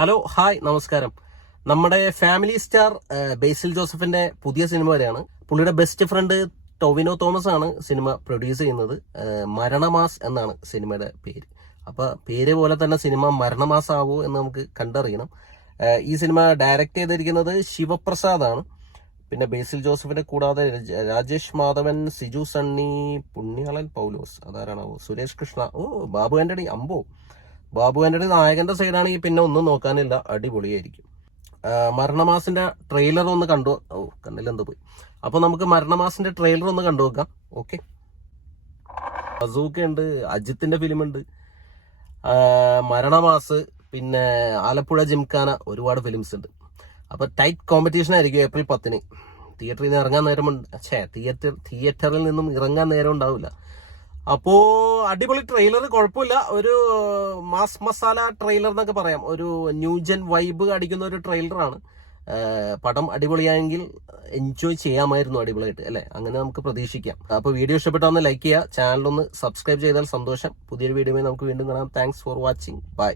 Hello hi നമസ്കാരം. നമ്മുടെ family star ബേസിൽ ജോസഫിന്റെ പുതിയ സിനിമ വരെയാണ്. പുള്ളിയുടെ ബെസ്റ്റ് ഫ്രണ്ട് ടൊവിനോ തോമസ് ആണ് സിനിമ പ്രൊഡ്യൂസ് ചെയ്യുന്നത്. മരണമാസ് എന്നാണ് സിനിമയുടെ പേര്. അപ്പൊ പേര് പോലെ തന്നെ സിനിമ മരണമാസ് ആവോ എന്ന് നമുക്ക് കണ്ടറിയണം. ഈ സിനിമ ഡയറക്ട് ചെയ്തിരിക്കുന്നത് ശിവപ്രസാദ് ആണ്. പിന്നെ ബേസിൽ ജോസഫിനെ കൂടാതെ രാജേഷ് മാധവൻ, സിജു സണ്ണി, പുണ്യാളൻ പൗലോസ്, അതാരാണാവോ, സുരേഷ് കൃഷ്ണ, ബാബു ആന്റണി, ബാബു ആന്റണി നായകന്റെ സൈഡാണെങ്കിൽ പിന്നെ ഒന്നും നോക്കാനില്ല, അടിപൊളിയായിരിക്കും. മരണമാസിന്റെ ട്രെയിലർ ഒന്ന് കണ്ടു. കണ്ണിലെന്തോ പോയി. അപ്പൊ നമുക്ക് മരണമാസിന്റെ ട്രെയിലർ ഒന്ന് കണ്ടു നോക്കാം. ഓക്കെ. ബസൂക്ക ഉണ്ട്, അജിത്തിന്റെ ഫിലിം ഉണ്ട്, മരണമാസ്, പിന്നെ ആലപ്പുഴ ജിംഖാന, ഒരുപാട് ഫിലിംസ് ഉണ്ട്. അപ്പൊ ടൈറ്റ് കോമ്പറ്റീഷൻ ആയിരിക്കും ഏപ്രിൽ 10-ന്. തിയേറ്ററിൽ നിന്ന് ഇറങ്ങാൻ തിയേറ്ററിൽ നിന്നും ഇറങ്ങാൻ നേരം ഉണ്ടാവില്ല. അപ്പോ അടിപൊളി ട്രെയിലർ, കുഴപ്പമില്ല. ഒരു മാസ് മസാല ട്രെയിലർ എന്നൊക്കെ പറയാം. ഒരു ന്യൂജൻ വൈബ് അടിക്കുന്ന ഒരു ട്രെയിലറാണ്. പടം അടിപൊളിയായെങ്കിൽ എൻജോയ് ചെയ്യാമായിരുന്നു, അടിപൊളിയായിട്ട് അല്ലെ, അങ്ങനെ നമുക്ക് പ്രതീക്ഷിക്കാം. അപ്പൊ വീഡിയോ ഇഷ്ടപ്പെട്ടാൽ ലൈക്ക് ചെയ്യുക, ചാനലൊന്ന് സബ്സ്ക്രൈബ് ചെയ്താൽ സന്തോഷം. പുതിയൊരു വീഡിയോയിൽ നമുക്ക് വീണ്ടും കാണാം. Thanks for watching. ബൈ.